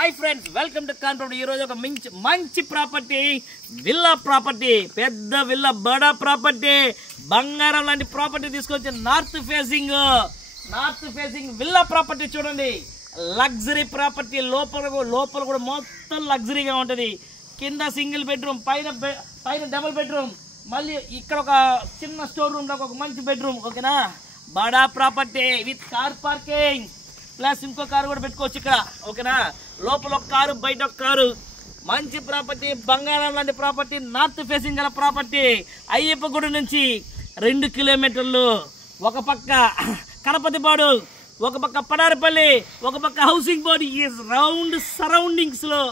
Hi friends, welcome to కాన్ property. ఈరోజు ఒక మంచి ప్రాపర్టీ, విల్లా ప్రాపర్టీ, పెద్ద విల్లా, బడా ప్రాపర్టీ, బంగారం లాంటి ప్రాపర్టీ తీసుకొచ్చి నార్త్ ఫేసింగ్ విల్లా ప్రాపర్టీ. చూడండి, లగ్జరీ ప్రాపర్టీ. లోపల కూడా మొత్తం లగ్జరీగా ఉంటుంది. కింద సింగిల్ బెడ్రూమ్, పైన డబుల్ బెడ్రూమ్, మళ్ళీ ఇక్కడ ఒక చిన్న స్టోర్ రూమ్ లో ఒక మంచి బెడ్రూమ్. ఓకేనా, బడా property with car parking plus ఇంకో కారు కూడా పెట్టుకోవచ్చు ఇక్కడ. ఓకేనా, లోపల ఒక కారు, బయట ఒక కారు. మంచి ప్రాపర్టీ, బంగారం లాంటి ప్రాపర్టీ, నార్త్ ఫేసింగ్ గల ప్రాపర్టీ. అయ్యప్ప గుడి నుంచి 2 కిలోమీటర్లు. ఒక పక్క కనపతిపాడు, ఒక పక్క పడారపల్లి, ఒక పక్క హౌసింగ్ బోర్డు. ఈ రౌండ్ సరౌండింగ్స్ లో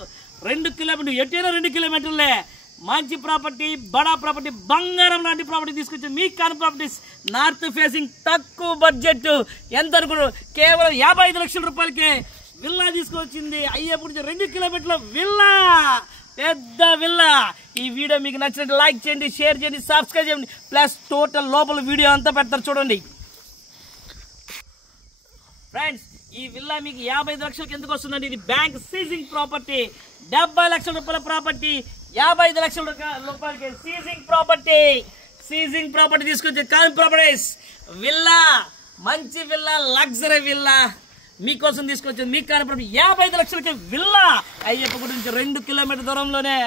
2 కిలోమీటర్లు, ఎటైనా 2 కిలోమీటర్లే. మంచి ప్రాపర్టీ, బడా ప్రాపర్టీ, బంగారం లాంటి ప్రాపర్టీ తీసుకొచ్చి మీ కాన్ ప్రాపర్టీస్. నార్త్ ఫేసింగ్, తక్కువ బడ్జెట్. ఎంత అనుకున్నారు? కేవలం 55 లక్షల రూపాయలకే విల్లా తీసుకొచ్చింది. అయ్యేప్పుడు 2 కిలోమీటర్ల విల్లా, పెద్ద విల్లా. ఈ వీడియో మీకు నచ్చినట్టు లైక్ చేయండి, షేర్ చేయండి, సబ్స్క్రైబ్ చేయండి. ప్లస్ టోటల్ లోపల వీడియో అంతా పెడతారు చూడండి ఫ్రెండ్స్. ఈ విల్లా మీకు 55 లక్షలకి ఎందుకు వస్తుందండి? ఇది బ్యాంక్ సీజింగ్ ప్రాపర్టీ. 70 లక్షల రూపాయల ప్రాపర్టీ 55 లక్షల రూపాయలకి సీజింగ్ ప్రాపర్టీ తీసుకొచ్చి కాన్ ప్రాపర్టీస్ విల్లా. మంచి విల్లా, లగ్జరీ విల్లా మీకోసం తీసుకొచ్చింది. మీ కాన్ ప్రాపర్టీ 55 లక్షలకి విల్లా. అయ్యప్ప గురించి 2 కిలోమీటర్ దూరంలోనే.